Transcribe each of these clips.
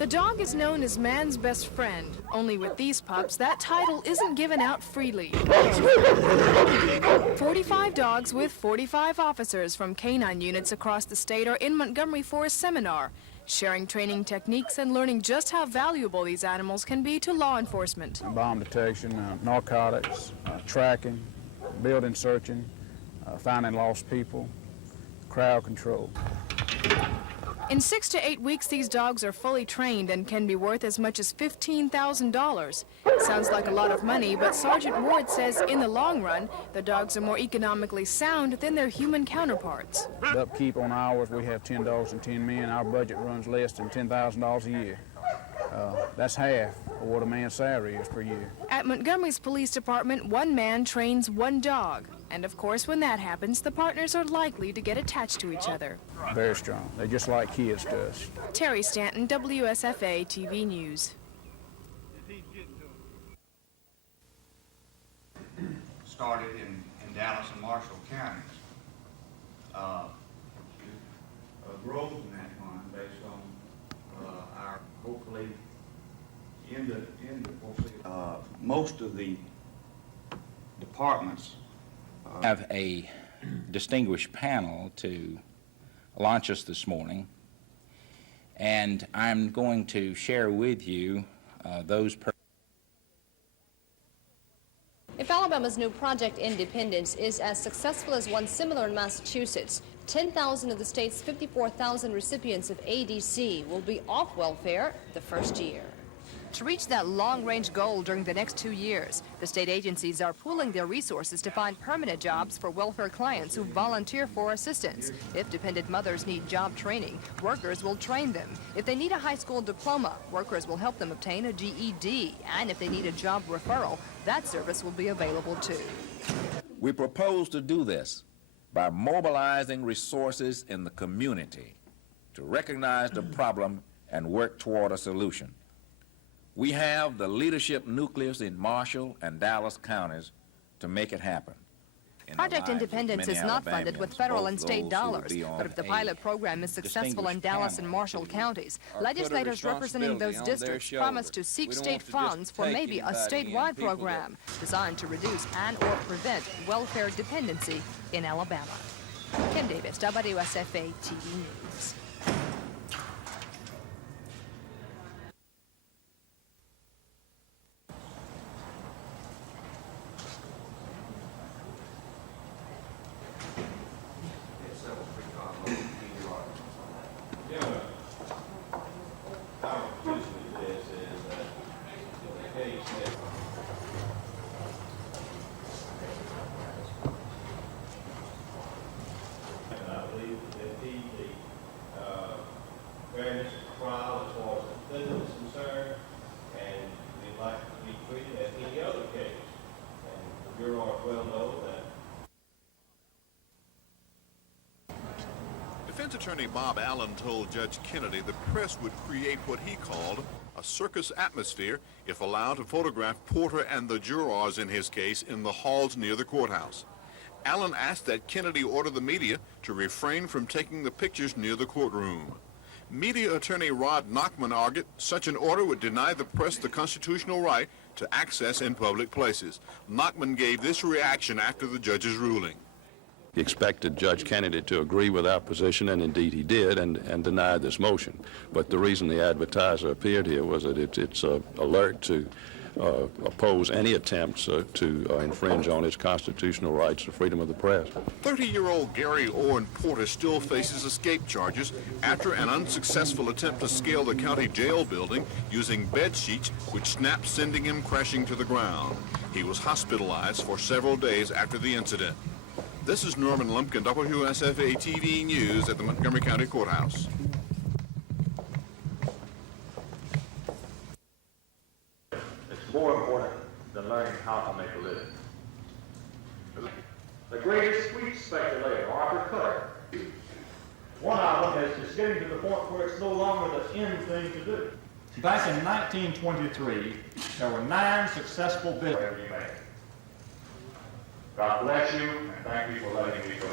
The dog is known as man's best friend, only with these pups, that title isn't given out freely. 45 dogs with 45 officers from canine units across the state are in Montgomery for a seminar, sharing training techniques and learning just how valuable these animals can be to law enforcement. Bomb detection, narcotics, tracking, building searching, finding lost people, crowd control. In 6 to 8 weeks, these dogs are fully trained and can be worth as much as $15,000. Sounds like a lot of money, but Sergeant Ward says in the long run, the dogs are more economically sound than their human counterparts. The upkeep on ours, we have 10 dogs and 10 men. Our budget runs less than $10,000 a year. That's half of what a man's salary is per year. At Montgomery's police department, one man trains one dog. And of course, when that happens, the partners are likely to get attached to each other. Very strong. They're just like kids to us. Terry Stanton, WSFA TV News. Started in Dallas and Marshall counties. Growth in that one based on our hopefully in the most of the departments have a distinguished panel to launch us this morning, and I'm going to share with you those. If Alabama's new Project Independence is as successful as one similar in Massachusetts, 10,000 of the state's 54,000 recipients of ADC will be off welfare the first year. To reach that long-range goal during the next 2 years, the state agencies are pooling their resources to find permanent jobs for welfare clients who volunteer for assistance. If dependent mothers need job training, workers will train them. If they need a high school diploma, workers will help them obtain a GED. And if they need a job referral, that service will be available too. We propose to do this by mobilizing resources in the community to recognize the problem and work toward a solution. We have the leadership nucleus in Marshall and Dallas counties to make it happen. Project Independence is not funded with federal and state dollars, but if the pilot program is successful in Dallas and Marshall counties, legislators representing those districts promise to seek state funds for maybe a statewide program designed to reduce and/or prevent welfare dependency in Alabama. Kim Davis, WSFA TV News. Defense attorney Bob Allen told Judge Kennedy the press would create what he called a circus atmosphere if allowed to photograph Porter and the jurors in his case in the halls near the courthouse. Allen asked that Kennedy order the media to refrain from taking the pictures near the courtroom. Media attorney Rod Nachman argued such an order would deny the press the constitutional right to access in public places. Nachman gave this reaction after the judge's ruling. He expected Judge Kennedy to agree with our position, and indeed he did, and denied this motion. But the reason the advertiser appeared here was that it's alert to oppose any attempts to infringe on its constitutional rights to freedom of the press. 30-year-old Gary Owen Porter still faces escape charges after an unsuccessful attempt to scale the county jail building using bed sheets which snapped, sending him crashing to the ground. He was hospitalized for several days after the incident. This is Norman Lumpkin, WSFA TV News at the Montgomery County Courthouse. It's more important than learning how to make a living. The greatest wheat speculator, Arthur Cutter. One of them is getting to the point where it's no longer the in thing to do. Back in 1923, there were 9 successful businesses. God bless you, and thank you for letting me go.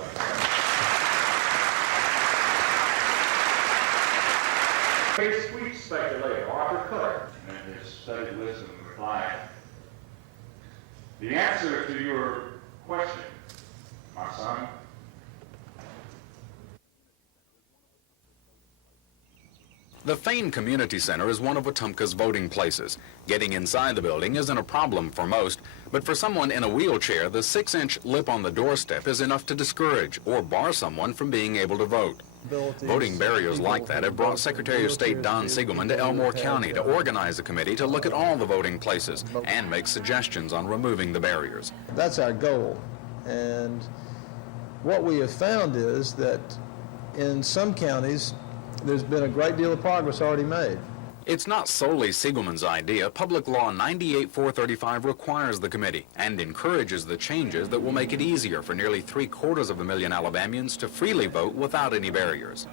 Greatest sweep speculator, Arthur Cutter, and his studied wisdom replied, "The answer to your question, my son, The Fain Community Center is one of Wetumpka's voting places. Getting inside the building isn't a problem for most, but for someone in a wheelchair, the 6-inch lip on the doorstep is enough to discourage or bar someone from being able to vote. Voting barriers like that have brought Secretary of State Don Siegelman to Elmore County to organize a committee to look at all the voting places and make suggestions on removing the barriers. That's our goal. And what we have found is that in some counties, there's been a great deal of progress already made. It's not solely Siegelman's idea. Public Law 98-435 requires the committee and encourages the changes that will make it easier for nearly 750,000 Alabamians to freely vote without any barriers.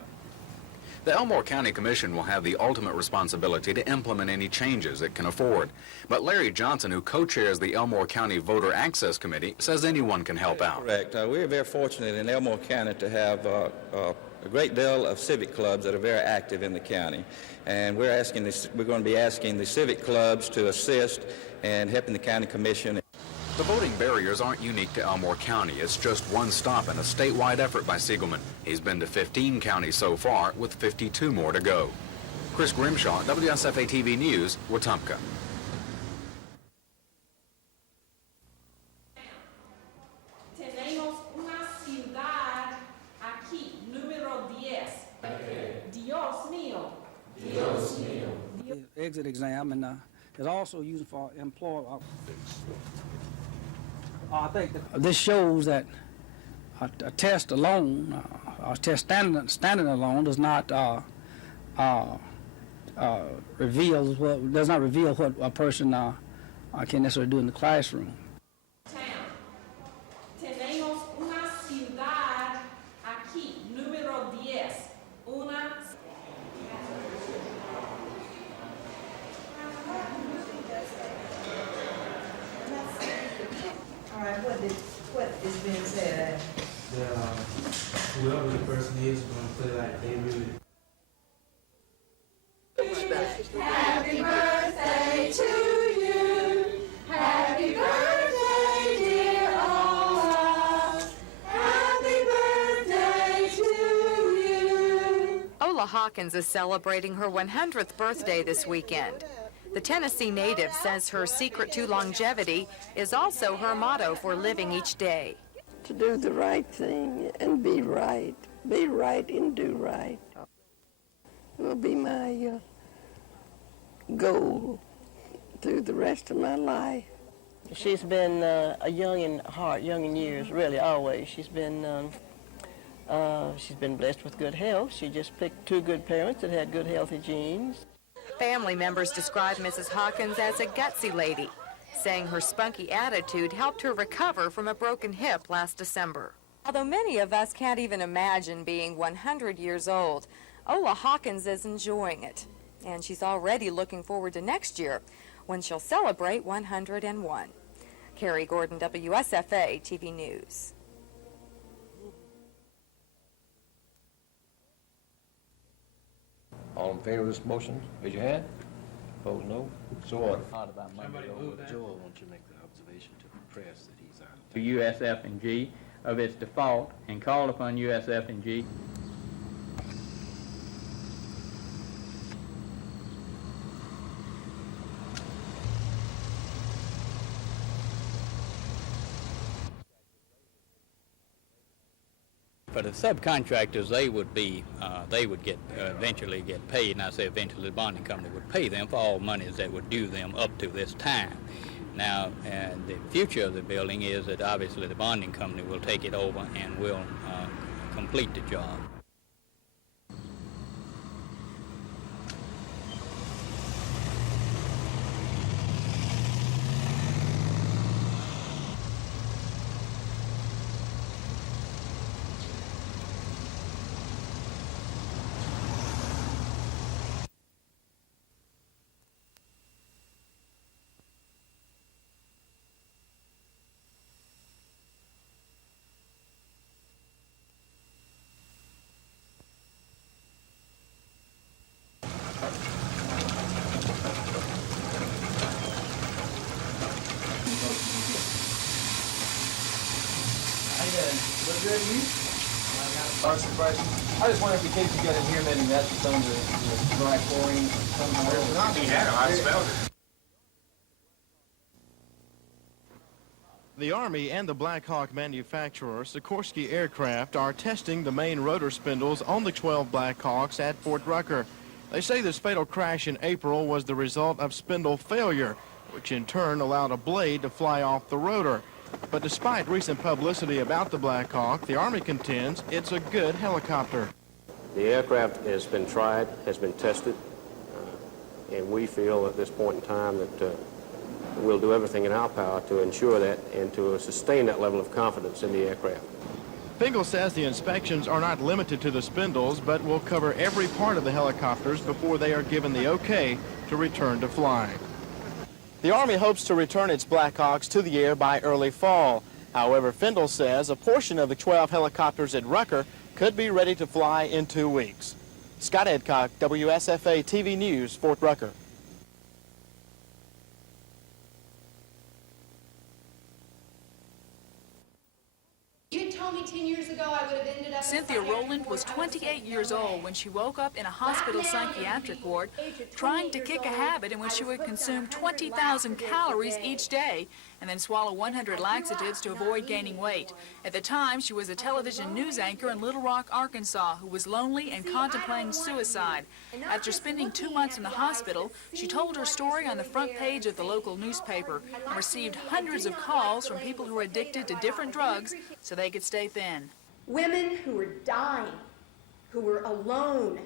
The Elmore County Commission will have the ultimate responsibility to implement any changes it can afford. But Larry Johnson, who co-chairs the Elmore County Voter Access Committee, says anyone can help out. Correct. We're very fortunate in Elmore County to have a great deal of civic clubs that are very active in the county, and we're going to be asking the civic clubs to assist in helping the county commission. The voting barriers aren't unique to Elmore County. It's just one stop in a statewide effort by Siegelman. He's been to 15 counties so far, with 52 more to go. Chris Grimshaw, WSFA TV News, Wetumpka. Exit exam, and is also used for employer. I think that this shows that a test alone, a test standing alone, does not reveal what a person can necessarily do in the classroom. What is being said? Whoever the person is going to play like they really. Happy birthday to you. Happy birthday, dear Ola. Happy birthday to you. Ola Hawkins is celebrating her 100th birthday this weekend. The Tennessee native says her secret to longevity is also her motto for living each day. To do the right thing and be right and do right will be my goal through the rest of my life. She's been a young in heart, young in years, really, always. She's been blessed with good health. She just picked two good parents that had good, healthy genes. Family members describe Mrs. Hawkins as a gutsy lady, saying her spunky attitude helped her recover from a broken hip last December. Although many of us can't even imagine being 100 years old, Ola Hawkins is enjoying it. And she's already looking forward to next year, when she'll celebrate 101. Carrie Gordon, WSFA TV News. All in favor of this motion, raise your hand. Opposed, no. So ordered. Joel, won't you make the observation to the press that he's out of time? USF&G of its default and called upon USF&G. For the subcontractors, they would eventually get paid, and I say eventually the bonding company would pay them for all monies that were due them up to this time. Now, the future of the building is that obviously the bonding company will take it over and will complete the job. good to you? I just wonder if the kids you got in here, maybe that's some of the dry chlorine or something. I smelled it. The Army and the Black Hawk manufacturer, Sikorsky Aircraft, are testing the main rotor spindles on the 12 Black Hawks at Fort Rucker. They say this fatal crash in April was the result of spindle failure, which in turn allowed a blade to fly off the rotor. But despite recent publicity about the Black Hawk, the Army contends it's a good helicopter. The aircraft has been tried, has been tested, and we feel at this point in time that we'll do everything in our power to ensure that and to sustain that level of confidence in the aircraft. Fingal says the inspections are not limited to the spindles, but will cover every part of the helicopters before they are given the okay to return to flying. The Army hopes to return its Black Hawks to the air by early fall. However, Findle says a portion of the 12 helicopters at Rucker could be ready to fly in 2 weeks. Scott Edcock, WSFA TV News, Fort Rucker. You told me 10 years ago I would have ended up... Cynthia Rowland was 28 years old when she woke up in a hospital psychiatric ward trying to kick a habit in which she would consume 20,000 calories each day and then swallow 100 laxatives to avoid gaining weight. At the time, she was a television news anchor in Little Rock, Arkansas, who was lonely and contemplating suicide. After spending 2 months in the hospital, she told her story on the front page of the local newspaper and received hundreds of calls from people who were addicted to different drugs so they could stay thin. Women who were dying, who were alone,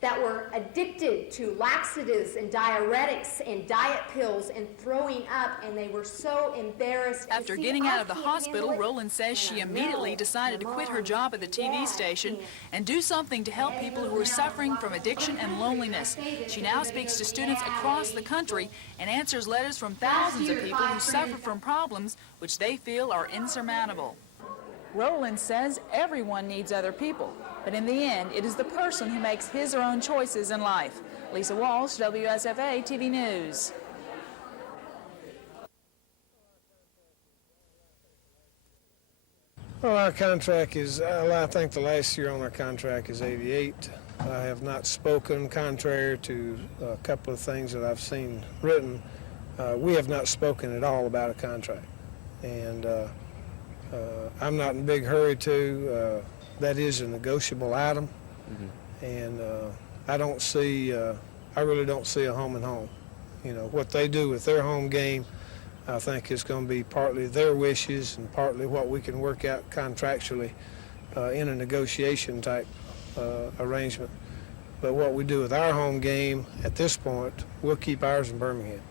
that were addicted to laxatives and diuretics and diet pills and throwing up, and they were so embarrassed. After getting out of the hospital, Rowland says she immediately decided to quit her job at the TV station and do something to help people who were suffering from addiction and loneliness. She now speaks to students across the country and answers letters from thousands of people who suffer from problems which they feel are insurmountable. Rowland says everyone needs other people, but in the end, it is the person who makes his or own choices in life. Lisa Walsh, WSFA TV News. Well, our contract is, I think the last year on our contract is 88. I have not spoken, contrary to a couple of things that I've seen written. We have not spoken at all about a contract. And I'm not in a big hurry to. That is a negotiable item. And I really don't see a home and home. You know, what they do with their home game, I think is going to be partly their wishes and partly what we can work out contractually in a negotiation type arrangement. But what we do with our home game at this point, we'll keep ours in Birmingham.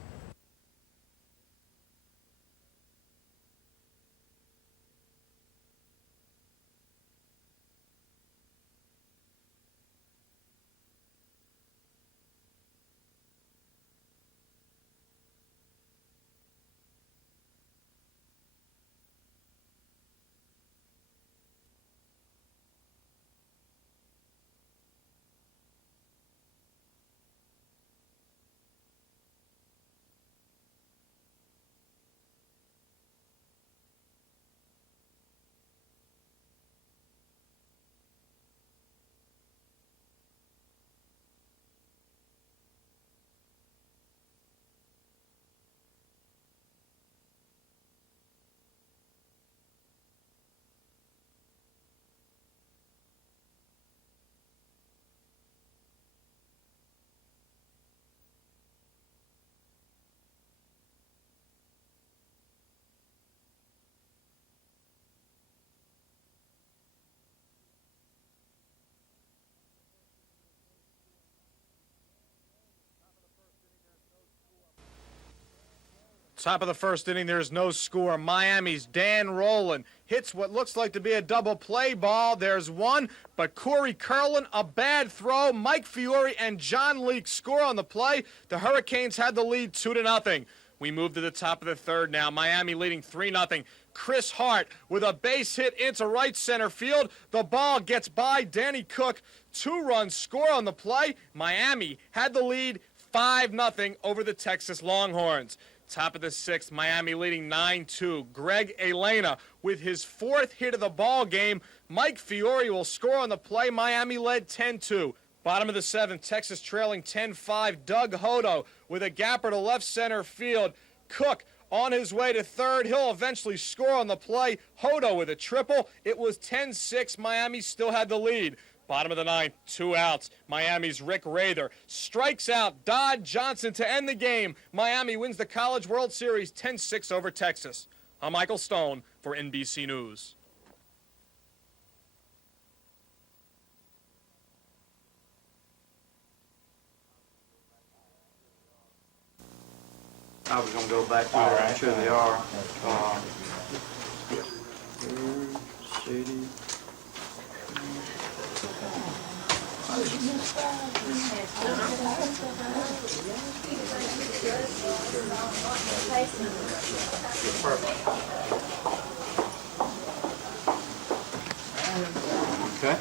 Top of the first inning, there's no score. Miami's Dan Rowland hits what looks like to be a double play ball. There's one, but Corey Curlin, a bad throw. Mike Fiore and John Leake score on the play. The Hurricanes had the lead 2-0. We move to the top of the third now. Miami leading 3-0. Chris Hart with a base hit into right center field. The ball gets by Danny Cook. 2-run score on the play. Miami had the lead 5-0 over the Texas Longhorns. Top of the 6th, Miami leading 9-2. Greg Elena with his 4th hit of the ball game. Mike Fiore will score on the play. Miami led 10-2. Bottom of the 7th, Texas trailing 10-5. Doug Hodo with a gapper to left center field. Cook on his way to third. He'll eventually score on the play. Hodo with a triple. It was 10-6. Miami still had the lead. Bottom of the 9th, 2 outs. Miami's Rick Rather strikes out Dodd Johnson to end the game. Miami wins the College World Series 10-6 over Texas. I'm Michael Stone for NBC News. I was going to go back to it. I'm sure they are. Okay.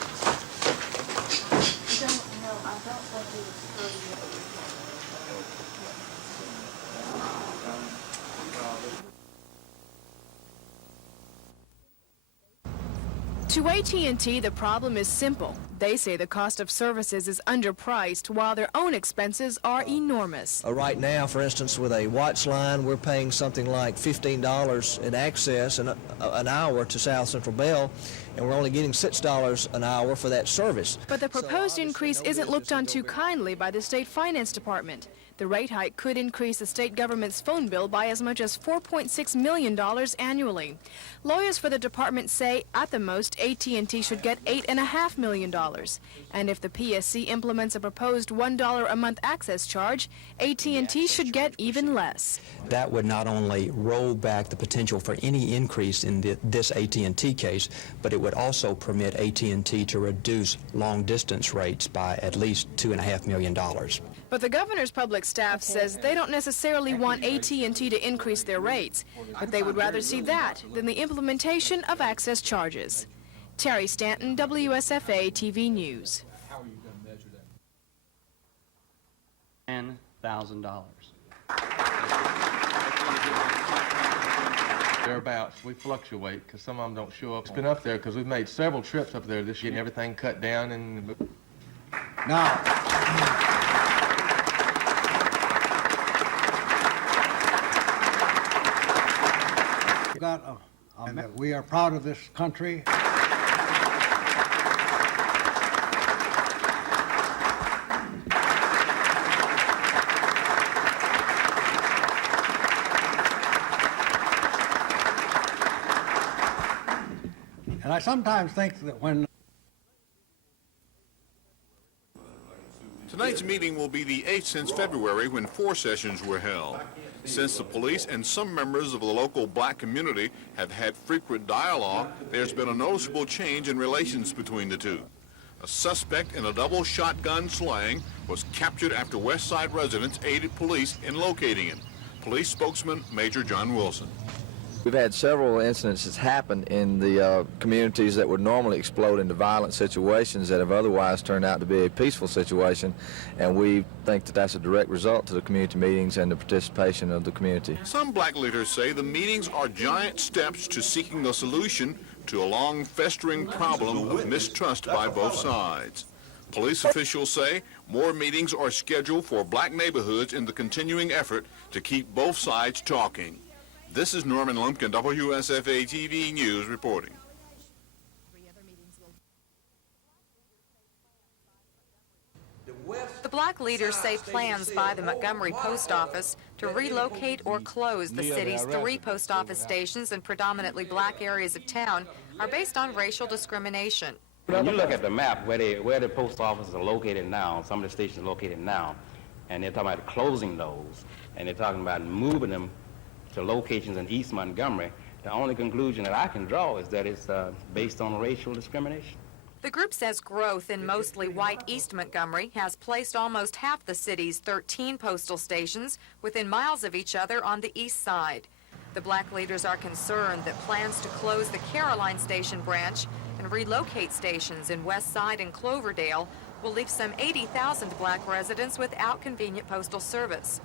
To AT&T, the problem is simple. They say the cost of services is underpriced while their own expenses are enormous. Right now, for instance, with a watch line, we're paying something like $15 in access an hour to South Central Bell, and we're only getting $6 an hour for that service. But the proposed increase isn't looked on too kindly by the state finance department. The rate hike could increase the state government's phone bill by as much as $4.6 million annually. Lawyers for the department say at the most AT&T should get $8.5 million. And if the PSC implements a proposed $1 a month access charge, AT&T should get even less. That would not only roll back the potential for any increase in this AT&T case, but it would also permit AT&T to reduce long-distance rates by at least $2.5 million. But the governor's public staff says they don't necessarily want AT&T to increase their rates, but they would rather see that than the implementation of access charges. Terry Stanton, WSFA TV News. How are you going to measure that? $10,000. Thereabouts. We fluctuate because some of them don't show up. It's been up there because we've made several trips up there this year and everything cut down and... Now... We are proud of this country. And I sometimes think that when Tonight's meeting will be the 8th since February when 4 sessions were held. Since the police and some members of the local black community have had frequent dialogue, there's been a noticeable change in relations between the two. A suspect in a double shotgun slang was captured after West Side residents aided police in locating him. Police spokesman Major John Wilson. We've had several incidences happen in the communities that would normally explode into violent situations that have otherwise turned out to be a peaceful situation, and we think that that's a direct result to the community meetings and the participation of the community. Some black leaders say the meetings are giant steps to seeking a solution to a long festering problem of mistrust by both sides. Police officials say more meetings are scheduled for black neighborhoods in the continuing effort to keep both sides talking. This is Norman Lumpkin, WSFA TV News reporting. The black leaders say plans by the Montgomery Post Office to relocate or close the city's 3 post office stations in predominantly black areas of town are based on racial discrimination. When you look at the map where the post offices are located now, some of the stations are located now, and they're talking about closing those, and they're talking about moving them to locations in East Montgomery, the only conclusion that I can draw is that it's based on racial discrimination. The group says growth in mostly white East Montgomery has placed almost half the city's 13 postal stations within miles of each other on the east side. The black leaders are concerned that plans to close the Caroline Station branch and relocate stations in West Side and Cloverdale will leave some 80,000 black residents without convenient postal service.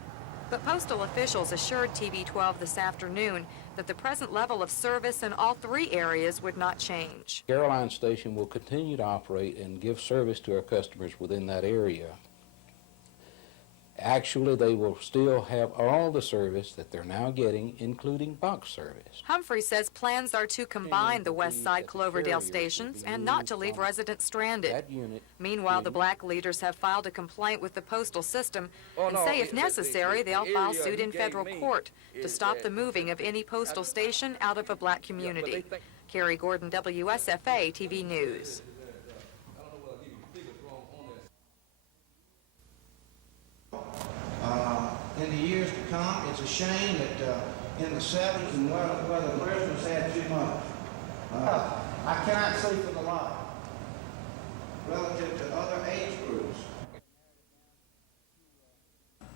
But postal officials assured TV12 this afternoon that the present level of service in all three areas would not change. Caroline Station will continue to operate and give service to our customers within that area. Actually, they will still have all the service that they're now getting, including box service. Humphrey says plans are to combine the West Side Cloverdale stations and not to leave residents stranded. Meanwhile, the black leaders have filed a complaint with the postal system and say if necessary, they'll file suit in federal court to stop the moving of any postal station out of a black community. Carrie Gordon, WSFA TV News. In the years to come, it's a shame that in the 70s and where the prisoners had too much. I cannot see for the life relative to other age groups.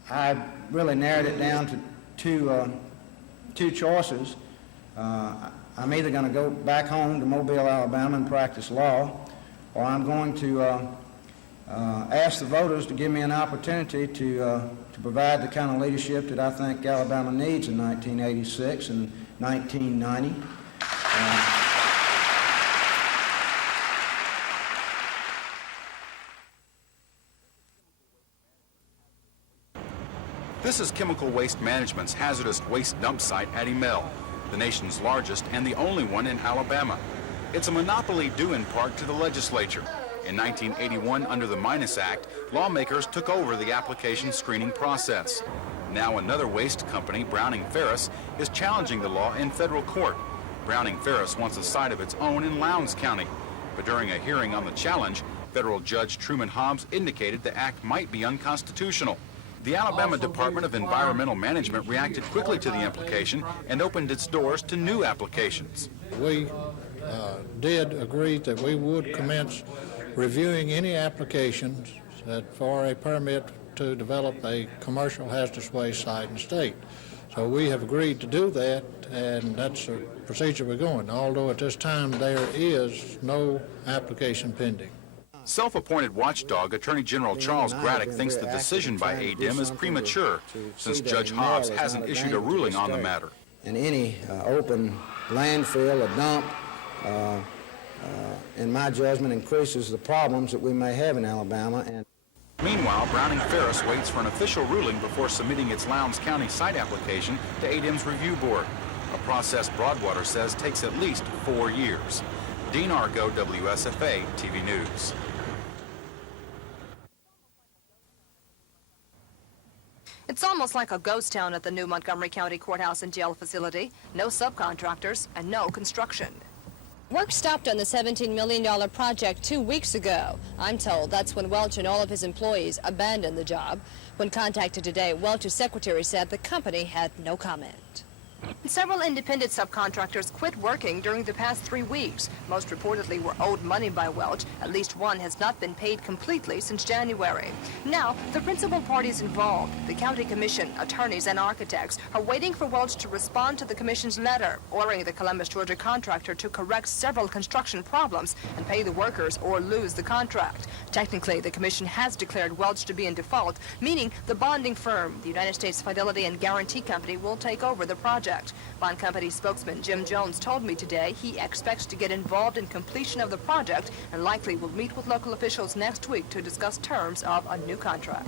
I really narrowed it down to two choices. I'm either going to go back home to Mobile, Alabama and practice law, or I'm going to ask the voters to give me an opportunity to provide the kind of leadership that I think Alabama needs in 1986 and 1990. This is Chemical Waste Management's hazardous waste dump site at Emel, the nation's largest and the only one in Alabama. It's a monopoly due in part to the legislature. In 1981, under the Minus Act, lawmakers took over the application screening process. Now another waste company, Browning Ferris, is challenging the law in federal court. Browning Ferris wants a site of its own in Lowndes County. But during a hearing on the challenge, federal Judge Truman Hobbs indicated the act might be unconstitutional. The Alabama Department of Environmental Management reacted quickly to the implication and opened its doors to new applications. We did agree that we would commence reviewing any applications for a permit to develop a commercial hazardous waste site in the state. So we have agreed to do that, and that's the procedure we're going, although at this time there is no application pending. Self-appointed watchdog Attorney General Charles Graddick thinks the decision by ADEM is premature, since Judge Hobbs hasn't issued a ruling on the matter. In any open landfill or dump, in my judgment, increases the problems that we may have in Alabama. Meanwhile, Browning Ferris waits for an official ruling before submitting its Lowndes County site application to ADEM's review board, a process Broadwater says takes at least 4 years. Dean Argo, WSFA TV News. It's almost like a ghost town at the new Montgomery County Courthouse and Jail facility. No subcontractors and no construction. Work stopped on the $17 million project 2 weeks ago. I'm told that's when Welch and all of his employees abandoned the job. When contacted today, Welch's secretary said the company had no comment. Several independent subcontractors quit working during the past 3 weeks. Most reportedly were owed money by Welch. At least one has not been paid completely since January. Now, the principal parties involved, the county commission, attorneys, and architects, are waiting for Welch to respond to the commission's letter, ordering the Columbus, Georgia contractor to correct several construction problems and pay the workers or lose the contract. Technically, the commission has declared Welch to be in default, meaning the bonding firm, the United States Fidelity and Guarantee Company, will take over the project. Bond company spokesman Jim Jones told me today he expects to get involved in completion of the project and likely will meet with local officials next week to discuss terms of a new contract.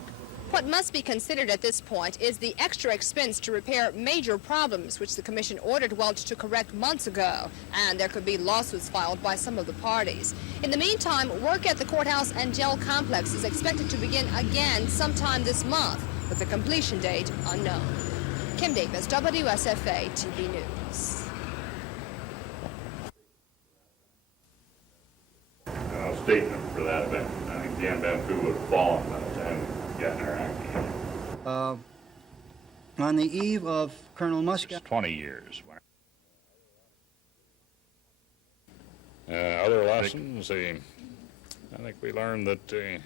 What must be considered at this point is the extra expense to repair major problems which the commission ordered Welch to correct months ago, and there could be lawsuits filed by some of the parties. In the meantime, work at the courthouse and jail complex is expected to begin again sometime this month, with the completion date unknown. Kim Davis, WSFA TV News. Statement for that event. I think Dan Benfu would have fallen by the time we got in our act together. On the eve of Colonel Muscat. 20 years. Other lessons, I think we learned that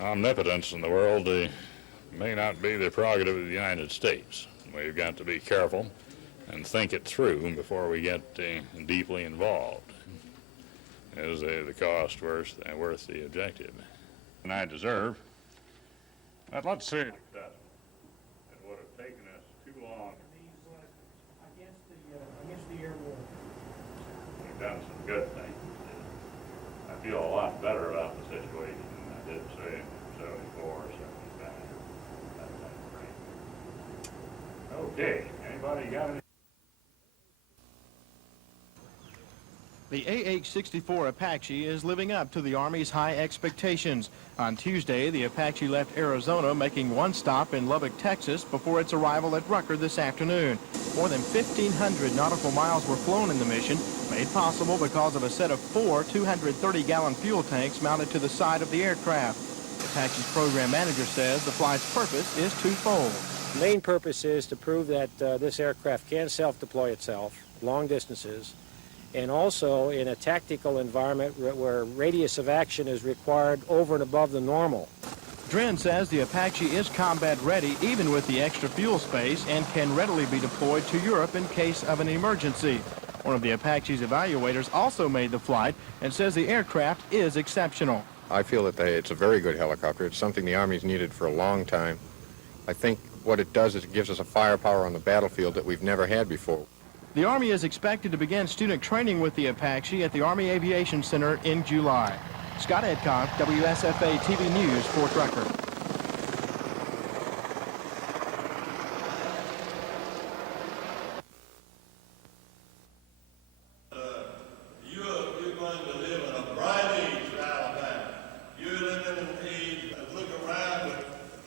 omnipotence in the world may not be the prerogative of the United States. We've got to be careful and think it through before we get deeply involved. is the cost worth the objective. And I deserve. I'd love to see it. It would have taken us too long. Against the air war. We've done some good things. I feel a lot better about the situation than I did, say, in 74 or 75. That time frame. Okay, anybody got any? The AH-64 Apache is living up to the Army's high expectations. On Tuesday, the Apache left Arizona, making one stop in Lubbock, Texas, before its arrival at Rucker this afternoon. More than 1,500 nautical miles were flown in the mission, made possible because of a set of 4 230-gallon fuel tanks mounted to the side of the aircraft. The Apache's program manager says the flight's purpose is twofold. The main purpose is to prove that this aircraft can self-deploy itself long distances, and also in a tactical environment where radius of action is required over and above the normal. Drenn says the Apache is combat ready even with the extra fuel space and can readily be deployed to Europe in case of an emergency. One of the Apache's evaluators also made the flight and says the aircraft is exceptional. I feel that it's a very good helicopter. It's something the Army's needed for a long time. I think what it does is it gives us a firepower on the battlefield that we've never had before. The Army is expected to begin student training with the Apache at the Army Aviation Center in July. Scott Edcock, WSFA TV News, Fort Rucker. You're going to live in a bright age for Alabama. You're living in an age, look around,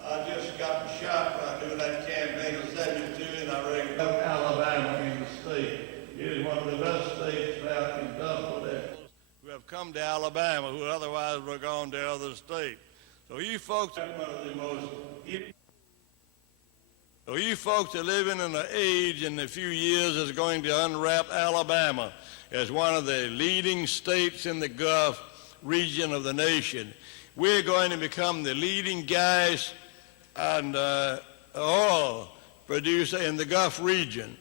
I just got shot when I knew that campaign in 72, and I reckon Alabama in the state. It is one of the best states that can done for that. Who have come to Alabama, who otherwise would have gone to other states. So you folks are one of the most... So you folks are living in an age in a few years is going to unwrap Alabama as one of the leading states in the Gulf region of the nation. We're going to become the leading gas and oil producer in the Gulf region.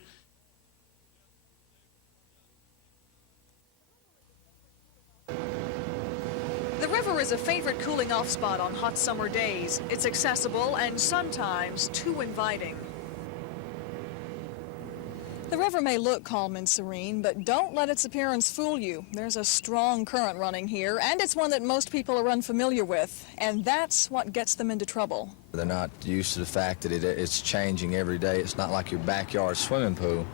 The river is a favorite cooling off spot on hot summer days. It's accessible and sometimes too inviting. The river may look calm and serene, but don't let its appearance fool you. There's a strong current running here, and it's one that most people are unfamiliar with, and that's what gets them into trouble. They're not used to the fact that it's changing every day. It's not like your backyard swimming pool.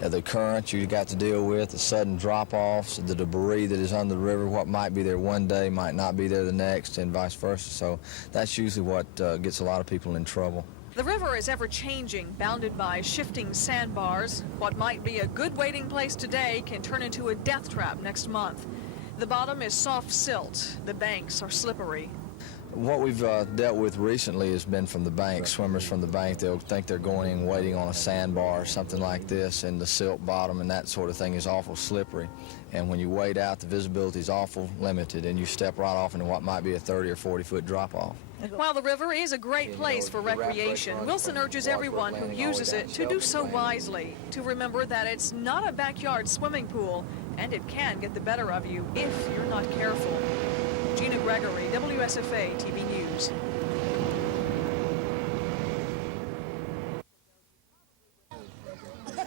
The current you got to deal with, the sudden drop-offs, the debris that is under the river, what might be there one day might not be there the next, and vice versa. So that's usually what gets a lot of people in trouble. The river is ever-changing, bounded by shifting sandbars. What might be a good wading place today can turn into a death trap next month. The bottom is soft silt. The banks are slippery. What we've dealt with recently has been from the bank. Swimmers from the bank, they'll think they're going in wading on a sandbar or something like this, and the silt bottom and that sort of thing is awful slippery. And when you wade out, the visibility is awful limited, and you step right off into what might be a 30 or 40-foot drop-off. While the river is a great place for recreation, Wilson urges everyone who uses it to do so wisely, to remember that it's not a backyard swimming pool, and it can get the better of you if you're not careful. Gina Gregory, WSFA TV News.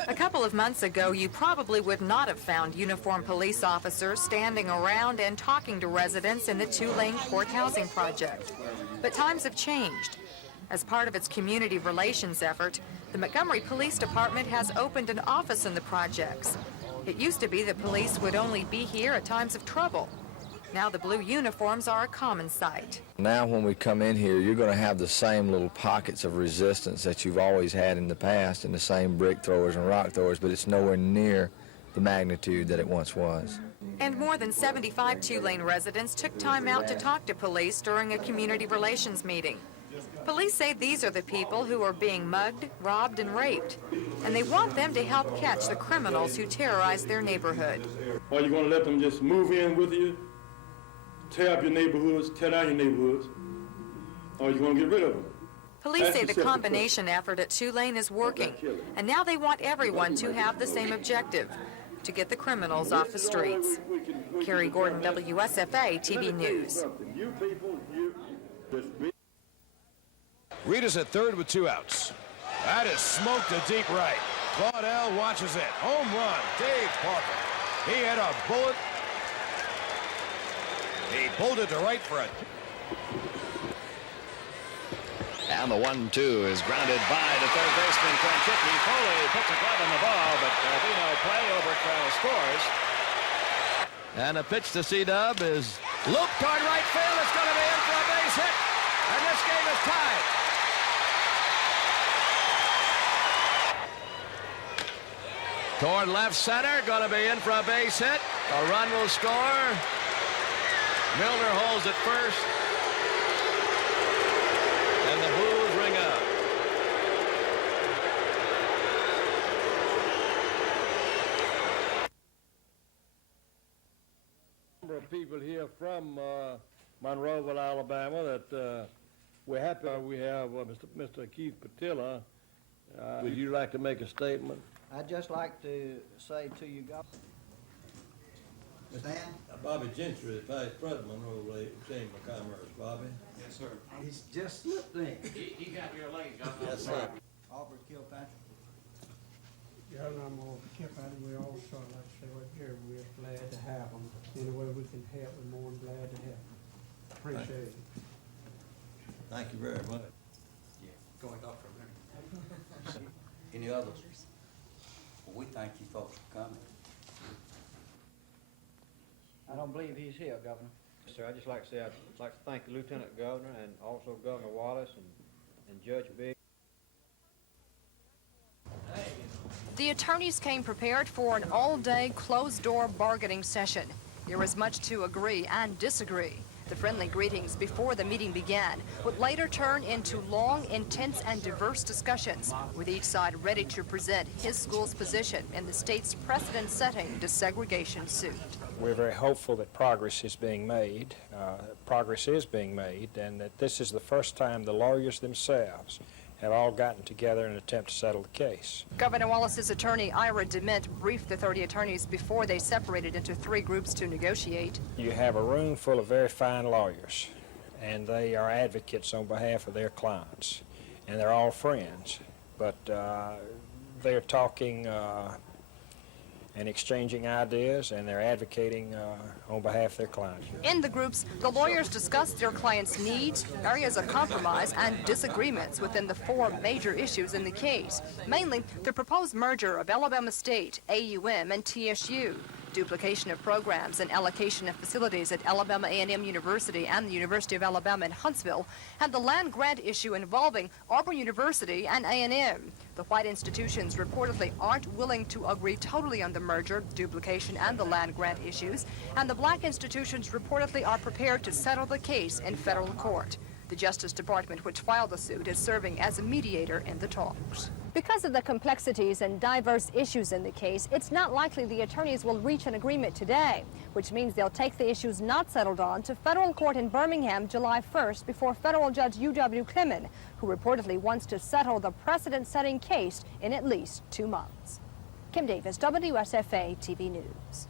A couple of months ago, you probably would not have found uniformed police officers standing around and talking to residents in the two-lane court housing project. But times have changed. As part of its community relations effort, the Montgomery Police Department has opened an office in the projects. It used to be that police would only be here at times of trouble. Now the blue uniforms are a common sight. Now when we come in here, you're going to have the same little pockets of resistance that you've always had in the past, and the same brick throwers and rock throwers, but it's nowhere near the magnitude that it once was. And more than 75 two-lane residents took time out to talk to police during a community relations meeting. Police say these are the people who are being mugged, robbed, and raped, and they want them to help catch the criminals who terrorize their neighborhood. Are you going to let them just move in with you? Tear up your neighborhoods, tear down your neighborhoods, or you going to get rid of them? Police say the combination effort at Two-Lane is working, and now they want everyone to have the same objective. to get the criminals off the streets. Carrie Gordon, WSFA TV News. Reed is at third with 2 outs. That is smoked to deep right. Claudel watches it. Home run, Dave Parker. He had a bullet. He pulled it to right for it. And the 1-2 is grounded by the third baseman, Franchitti. Foley puts a glove on the ball, but there'll be no play over Crowell scores. And a pitch to C-Dub is looped toward right field. It's going to be in for a base hit. And this game is tied. Toward left center, going to be in for a base hit. A run will score. Milner holds it first. And the Blues ring out. A number of people here from Monroeville, Alabama, that we're happy we have Mr. Keith Patilla. Would you like to make a statement? I'd just like to say to you, Governor. Stan? Bobby Gentry, Vice President, Monroeville Chamber of Commerce. Bobby? Yes, sir. He's just slipped in. He got your late, Governor. Yes, sir. Aubrey Kilpatrick. Governor, I'm over Kilpatrick. We also, like I say, we're here. We're glad to have them. Any way we can help, we're more than glad to help. Appreciate it. Thank you very much. Yeah, going up from there. Any others? Well, we thank you folks for coming. I don't believe he's here, Governor. Sir, I'd just like to say I'd like to thank the Lieutenant Governor and also Governor Wallace and Judge Biggs. The attorneys came prepared for an all-day closed-door bargaining session. There was much to agree and disagree. The friendly greetings before the meeting began would later turn into long, intense, and diverse discussions, with each side ready to present his school's position in the state's precedent-setting desegregation suit. We're very hopeful that progress is being made. And that this is the first time the lawyers themselves have all gotten together in an attempt to settle the case. Governor Wallace's attorney, Ira DeMint, briefed the 30 attorneys before they separated into 3 groups to negotiate. You have a room full of very fine lawyers, and they are advocates on behalf of their clients, and they're all friends, but they're talking and exchanging ideas, and they're advocating on behalf of their clients. In the groups, the lawyers discussed their clients' needs, areas of compromise, and disagreements within the 4 major issues in the case, mainly the proposed merger of Alabama State, AUM, and TSU, duplication of programs and allocation of facilities at Alabama A&M University and the University of Alabama in Huntsville, and the land grant issue involving Auburn University and A&M. The white institutions reportedly aren't willing to agree totally on the merger, duplication, and the land grant issues, and the black institutions reportedly are prepared to settle the case in federal court. The Justice Department, which filed the suit, is serving as a mediator in the talks. Because of the complexities and diverse issues in the case, it's not likely the attorneys will reach an agreement today, which means they'll take the issues not settled on to federal court in Birmingham July 1st before federal judge U.W. Clement, who reportedly wants to settle the precedent-setting case in at least 2 months. Kim Davis, WSFA TV News.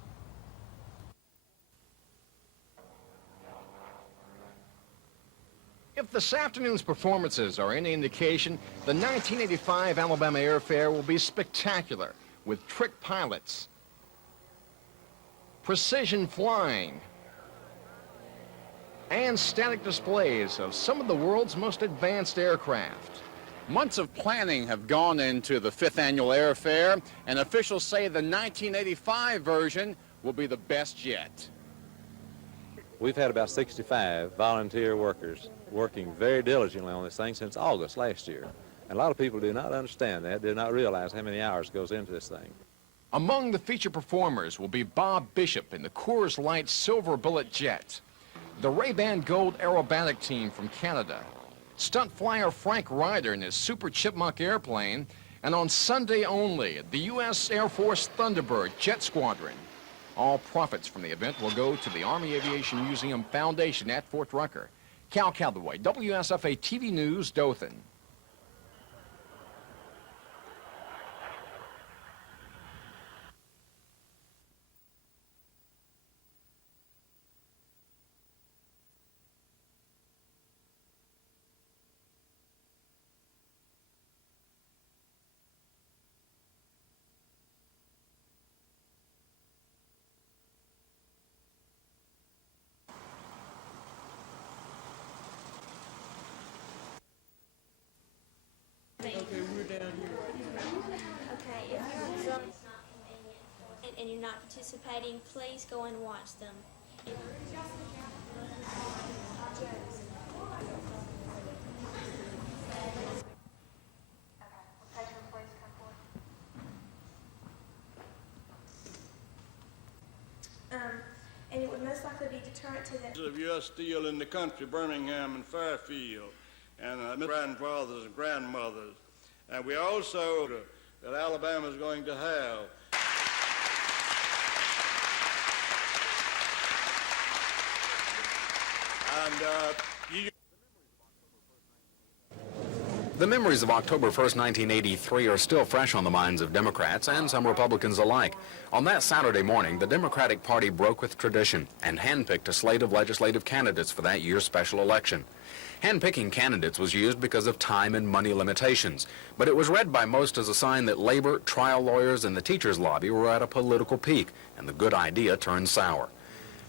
If this afternoon's performances are any indication, the 1985 Alabama Airfair will be spectacular with trick pilots, precision flying, and static displays of some of the world's most advanced aircraft. Months of planning have gone into the 5th annual airfair, and officials say the 1985 version will be the best yet. We've had about 65 volunteer workers working very diligently on this thing since August last year. And a lot of people do not understand that, do not realize how many hours goes into this thing. Among the feature performers will be Bob Bishop in the Coors Light Silver Bullet Jet, the Ray-Ban Gold Aerobatic Team from Canada, stunt flyer Frank Ryder in his Super Chipmunk airplane, and on Sunday only, the U.S. Air Force Thunderbird Jet Squadron. All profits from the event will go to the Army Aviation Museum Foundation at Fort Rucker. Cal Calloway, WSFA TV News, Dothan. not participating, please go and watch them. And it would most likely be deterrent to the of U.S. Steel in the country, Birmingham and Fairfield, and grandfathers and grandmothers. And we also that Alabama is going to have. And The memories of October 1st, 1983 are still fresh on the minds of Democrats and some Republicans alike. On that Saturday morning, the Democratic Party broke with tradition and handpicked a slate of legislative candidates for that year's special election. Handpicking candidates was used because of time and money limitations, but it was read by most as a sign that labor, trial lawyers, and the teachers' lobby were at a political peak, and the good idea turned sour.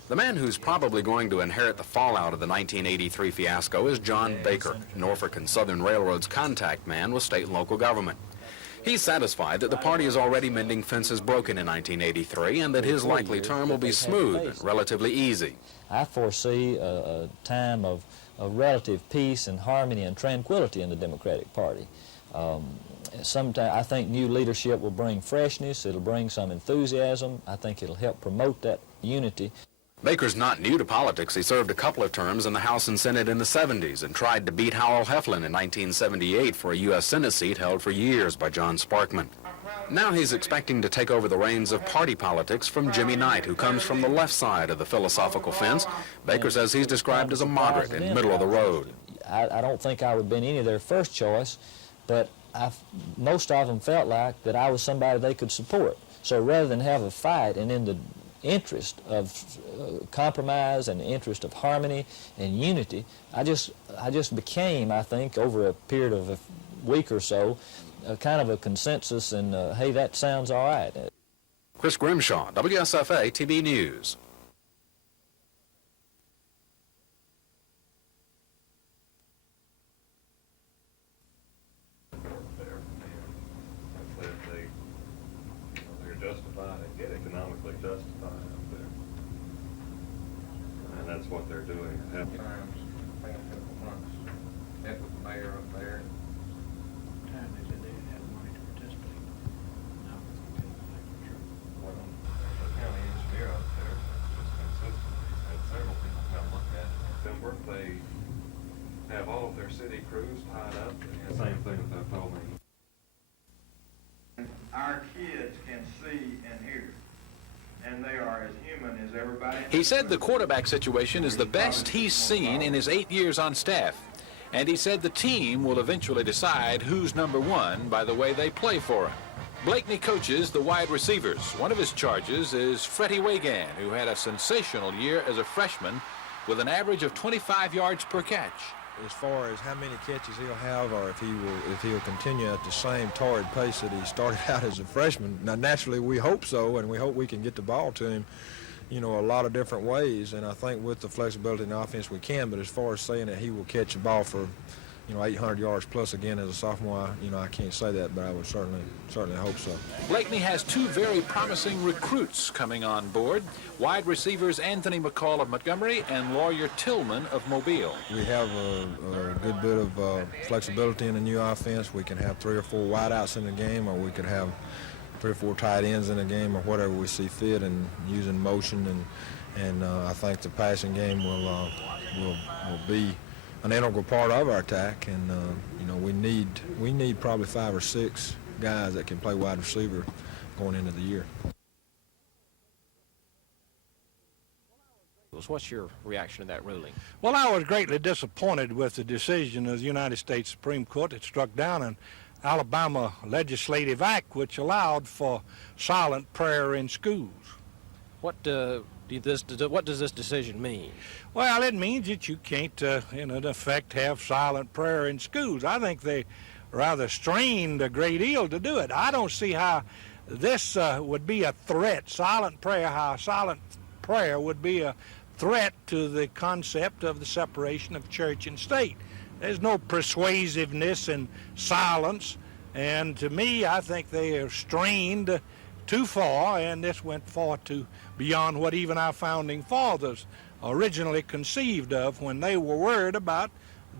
The man who's probably going to inherit the fallout of the 1983 fiasco is John Baker, Norfolk and Southern Railroad's contact man with state and local government. He's satisfied that the party is already mending fences broken in 1983 and that his likely term will be smooth and relatively easy. I foresee a time of relative peace and harmony and tranquility in the Democratic Party. I think new leadership will bring freshness, it'll bring some enthusiasm. I think it'll help promote that unity. Baker's not new to politics. He served a couple of terms in the House and Senate in the 70s and tried to beat Howell Heflin in 1978 for a U.S. Senate seat held for years by John Sparkman. Now he's expecting to take over the reins of party politics from Jimmy Knight, who comes from the left side of the philosophical fence. Baker says he's described as a moderate and middle of the road. I don't think I would have been any of their first choice, but most of them felt like that I was somebody they could support. So rather than have a fight and in the interest of compromise and the interest of harmony and unity, I just became, I think, over a period of a week or so, kind of a consensus and, hey, that sounds all right. Chris Grimshaw, WSFA TV News. They're justified and get economically justified up there. And that's what they're doing. Times, past couple months, met with the mayor up there. Time they said they didn't have the money to participate. Now we're going to take the trip. Well, the county engineer up there just consistently had several people come look at it. December, they have all of their city crews tied up. And the same thing that they told me. our kids can see and hear, and they are as human as everybody. He said the quarterback situation is the best he's seen in his 8 years on staff. And he said the team will eventually decide who's number one by the way they play for him. Blakeney coaches the wide receivers. One of his charges is Freddie Wagan, who had a sensational year as a freshman with an average of 25 yards per catch. As far as how many catches he'll have, or if he'll continue at the same torrid pace that he started out as a freshman. Now, naturally, we hope so, and we hope we can get the ball to him, you know, a lot of different ways. And I think with the flexibility in the offense, we can. But as far as saying that he will catch the ball for, you know, 800 yards plus again as a sophomore, you know, I can't say that, but I would certainly hope so. Blakeney has two very promising recruits coming on board, wide receivers Anthony McCall of Montgomery and Lawyer Tillman of Mobile. We have a good bit of flexibility in the new offense. We can have 3 or 4 wideouts in the game, or we could have 3 or 4 tight ends in the game, or whatever we see fit, and using motion. And I think the passing game will be an integral part of our attack, and you know, we need probably 5 or 6 guys that can play wide receiver going into the year. What's your reaction to that ruling? Well, I was greatly disappointed with the decision of the United States Supreme Court that struck down an Alabama legislative act which allowed for silent prayer in schools. What does this decision mean? Well, it means that you can't, in effect, have silent prayer in schools. I think they rather strained a great deal to do it. I don't see how this would be a threat, silent prayer would be a threat to the concept of the separation of church and state. There's no persuasiveness in silence, and to me, I think they are strained too far, and this went far too beyond what even our founding fathers originally conceived of when they were worried about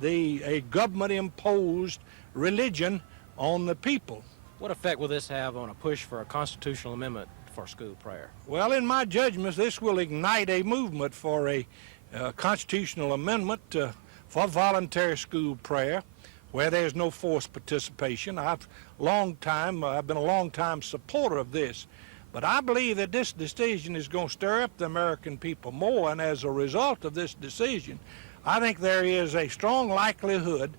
a government-imposed religion on the people. What effect will this have on a push for a constitutional amendment for school prayer? Well, in my judgment, this will ignite a movement for a constitutional amendment for voluntary school prayer where there's no forced participation. I've been a long time supporter of this, but I believe that this decision is going to stir up the American people more, and as a result of this decision, I think there is a strong likelihood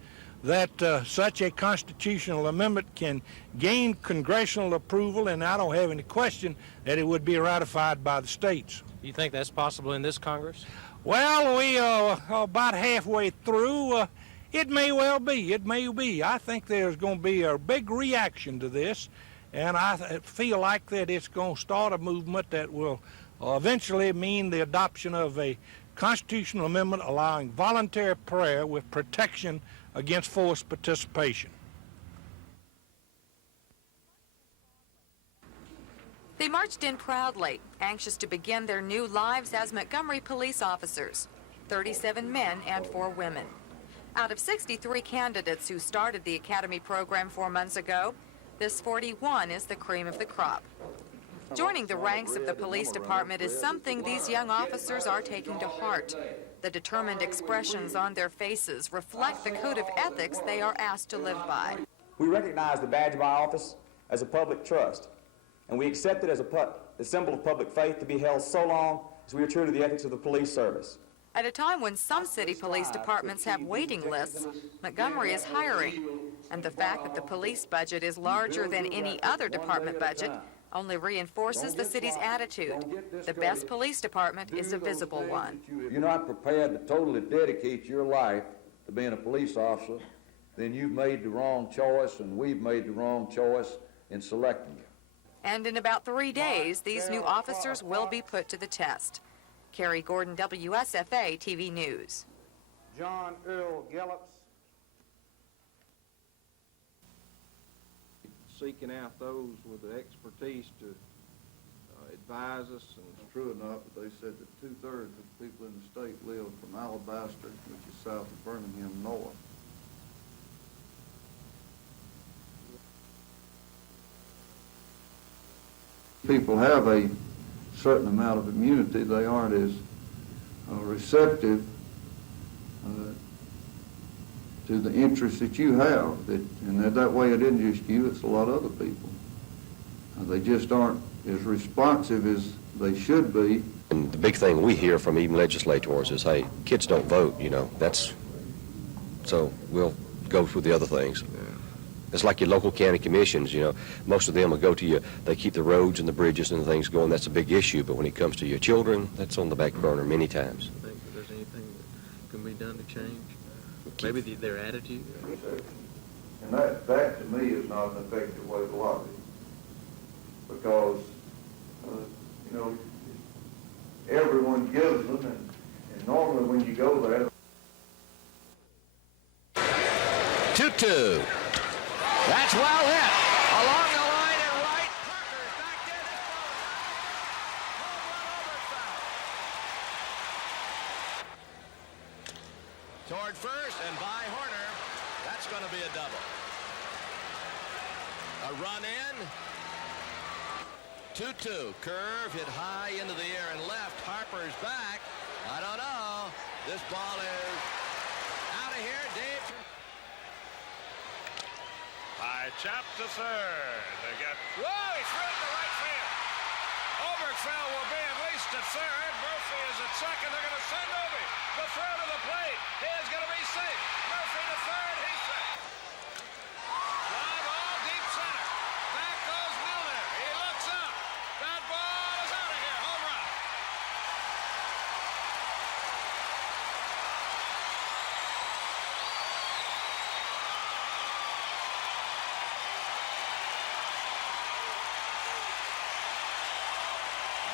that such a constitutional amendment can gain congressional approval, and I don't have any question that it would be ratified by the states. You think that's possible in this Congress? Well, we are about halfway through. It may well be. It may be. I think there's going to be a big reaction to this, and I feel like that it's going to start a movement that will eventually mean the adoption of a constitutional amendment allowing voluntary prayer with protection against forced participation. They marched in proudly, anxious to begin their new lives as Montgomery police officers, 37 men and 4 women. Out of 63 candidates who started the academy program 4 months ago, this 41 is the cream of the crop. Joining the ranks of the police department is something these young officers are taking to heart. The determined expressions on their faces reflect the code of ethics they are asked to live by. We recognize the badge of our office as a public trust, and we accept it as a symbol of public faith to be held so long as we are true to the ethics of the police service. At a time when some city police departments have waiting lists, Montgomery is hiring, and the fact that the police budget is larger than any other department budget only reinforces the city's attitude. The best police department is a visible one. If you're not prepared to totally dedicate your life to being a police officer, then you've made the wrong choice, and we've made the wrong choice in selecting you. And in about 3 days, these new officers will be put to the test. Carrie Gordon, WSFA TV News. John Earl Gallups. Seeking out those with the expertise to advise us. And it's true enough that they said that 2/3 of the people in the state live from Alabaster, which is south of Birmingham, north. People have a certain amount of immunity. They aren't as receptive to the interests that you have, and that way it isn't just you, it's a lot of other people. They just aren't as responsive as they should be. And the big thing we hear from even legislators is, hey, kids don't vote, so we'll go with the other things. It's like your local county commissions, most of them will go to you, they keep the roads and the bridges and the things going, that's a big issue, but when it comes to your children, that's on the back burner many times. Do you think that there's anything that can be done to change? Maybe their attitude? And that to me is not an effective way to lobby. Because, everyone gives them, and normally when you go there... 2-2. That's well hit. Along the line and right. Parker's back in and toward first and by Horner. That's going to be a double. A run in. 2-2. Curve hit high into the air and left. Harper's back. I don't know. This ball is out of here. Dave. High chop to third. They get. Whoa! He threw it to right field. Oberkfell will be at least at third. Murphy is at second. They're going to send Obi. The throw to the plate. He is going to be safe. Murphy to third. He's safe. Fly ball deep center. Back goes Milner. He looks up. That ball is out of here. Home run.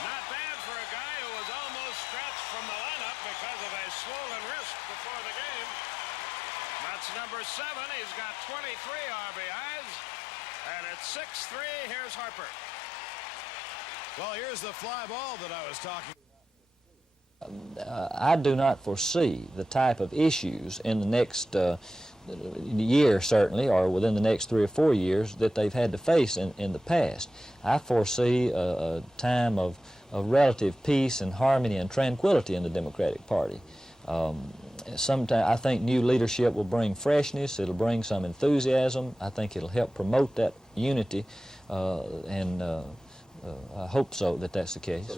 Not bad for a guy who was almost stretched from the lineup because of a swollen wrist before the game. That's number 7. He's got 23 RBIs. And at 6-3, here's Harper. Well, here's the fly ball that I was talking I do not foresee the type of issues in the next year, certainly, or within the next 3 or 4 years that they've had to face in the past. I foresee a time of relative peace and harmony and tranquility in the Democratic Party. Sometimes I think new leadership will bring freshness, it'll bring some enthusiasm. I think it'll help promote that unity, and I hope so that that's the case.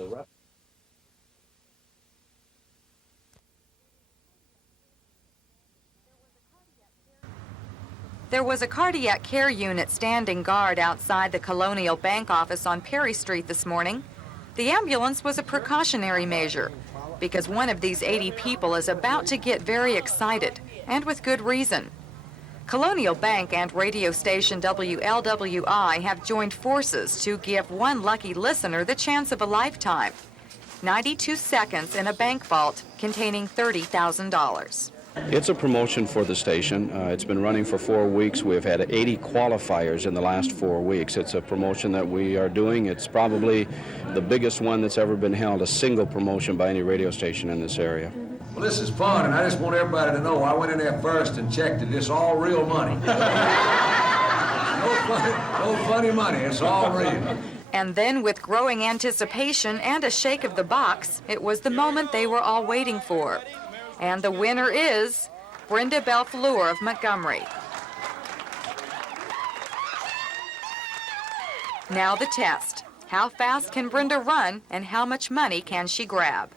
There was a cardiac care unit standing guard outside the Colonial Bank office on Perry Street this morning. The ambulance was a precautionary measure because one of these 80 people is about to get very excited, and with good reason. Colonial Bank and radio station WLWI have joined forces to give one lucky listener the chance of a lifetime. 92 seconds in a bank vault containing $30,000. It's a promotion for the station. It's been running for 4 weeks. We've had 80 qualifiers in the last 4 weeks. It's a promotion that we are doing. It's probably the biggest one that's ever been held, a single promotion by any radio station in this area. Well, this is fun, and I just want everybody to know I went in there first and checked it. It's all real money. No funny money. It's all real. And then, with growing anticipation and a shake of the box, it was the moment they were all waiting for. And the winner is Brenda Belfleur of Montgomery. Now the test. How fast can Brenda run, and how much money can she grab?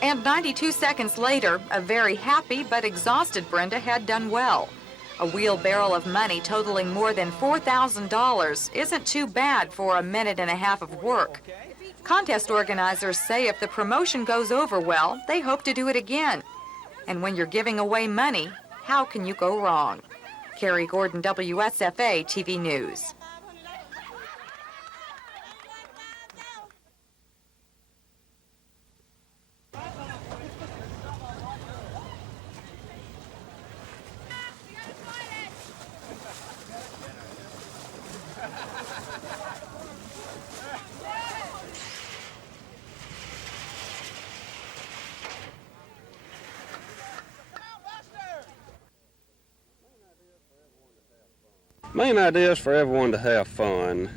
And 92 seconds later, a very happy but exhausted Brenda had done well. A wheelbarrow of money totaling more than $4,000 isn't too bad for a minute and a half of work. Contest organizers say if the promotion goes over well, they hope to do it again. And when you're giving away money, how can you go wrong? Carrie Gordon, WSFA TV News. Main idea is for everyone to have fun.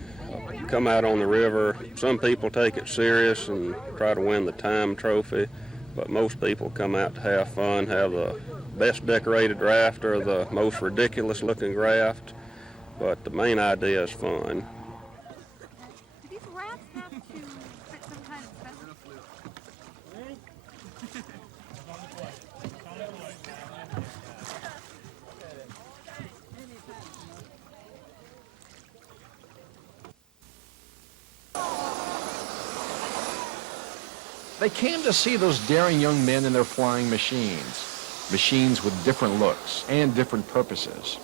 Come out on the river. Some people take it serious and try to win the time trophy, but most people come out to have fun, have the best decorated raft or the most ridiculous looking raft, but the main idea is fun. Do these rafts have to fit some kind of special? They came to see those daring young men in their flying machines. Machines with different looks and different purposes.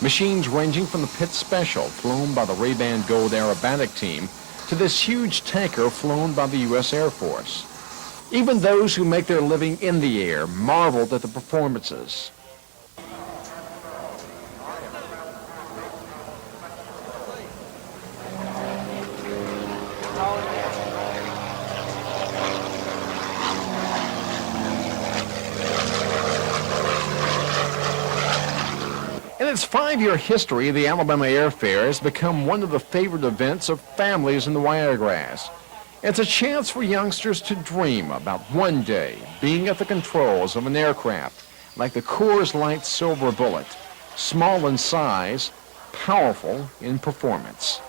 Machines ranging from the Pitt Special, flown by the Ray-Ban Gold aerobatic team, to this huge tanker flown by the U.S. Air Force. Even those who make their living in the air marveled at the performances. In its 5-year history, the Alabama Air Fair has become one of the favorite events of families in the Wiregrass. It's a chance for youngsters to dream about one day being at the controls of an aircraft like the Coors Light Silver Bullet, small in size, powerful in performance.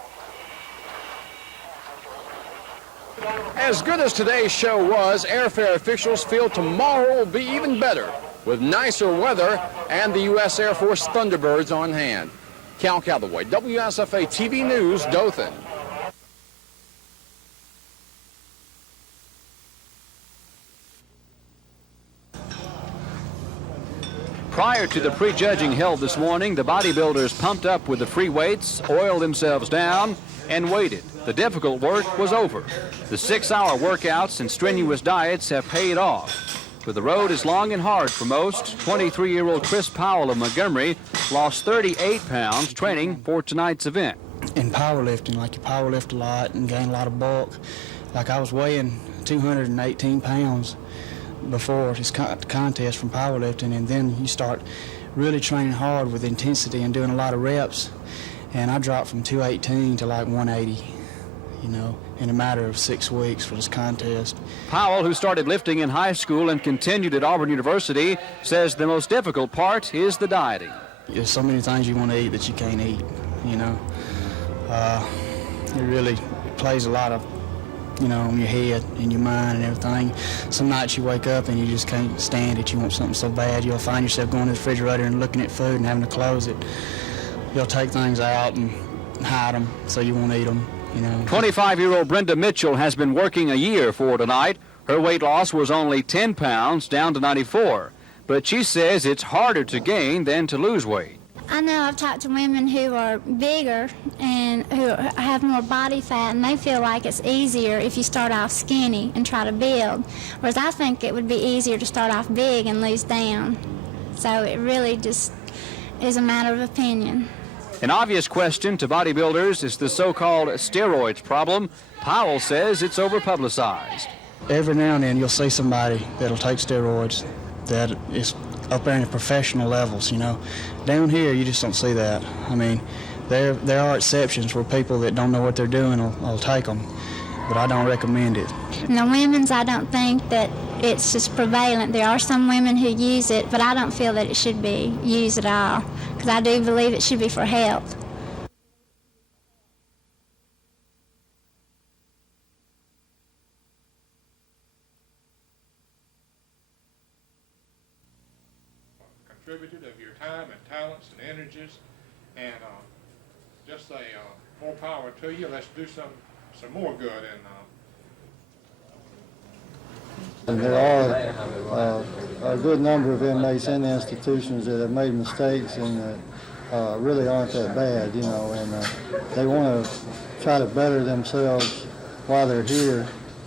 As good as today's show was, airfare officials feel tomorrow will be even better, with nicer weather and the U.S. Air Force Thunderbirds on hand. Cal Calloway, WSFA TV News, Dothan. Prior to the prejudging held this morning, the bodybuilders pumped up with the free weights, oiled themselves down, and waited. The difficult work was over. The 6-hour workouts and strenuous diets have paid off. But the road is long and hard for most. 23-year-old Chris Powell of Montgomery lost 38 pounds training for tonight's event. In powerlifting, like you powerlift a lot and gain a lot of bulk. Like I was weighing 218 pounds before this contest from powerlifting, and then you start really training hard with intensity and doing a lot of reps, and I dropped from 218 to like 180, you know, in a matter of 6 weeks for this contest. Powell, who started lifting in high school and continued at Auburn University, says the most difficult part is the dieting. There's so many things you want to eat that you can't eat, you know. It really plays a lot of, you know, on your head and your mind and everything. Some nights you wake up and you just can't stand it. You want something so bad, you'll find yourself going to the refrigerator and looking at food and having to close it. You'll take things out and hide them so you won't eat them, you know. 25-year-old Brenda Mitchell has been working a year for tonight. Her weight loss was only 10 pounds, down to 94. But she says it's harder to gain than to lose weight. I know I've talked to women who are bigger and who have more body fat, and they feel like it's easier if you start off skinny and try to build, whereas I think it would be easier to start off big and lose down. So it really just is a matter of opinion. An obvious question to bodybuilders is the so-called steroids problem. Powell says it's overpublicized. Every now and then you'll see somebody that'll take steroids that is up there in the professional levels, you know. Down here, you just don't see that. I mean, there are exceptions where people that don't know what they're doing will take them, but I don't recommend it. In the women's, I don't think that it's just prevalent. There are some women who use it, but I don't feel that it should be used at all, because I do believe it should be for health. Contributed of your time and talents and energies, and just say more power to you. Let's do some more good. And there are a good number of inmates in the institutions that have made mistakes and that really aren't that bad, you know, and they want to try to better themselves while they're here,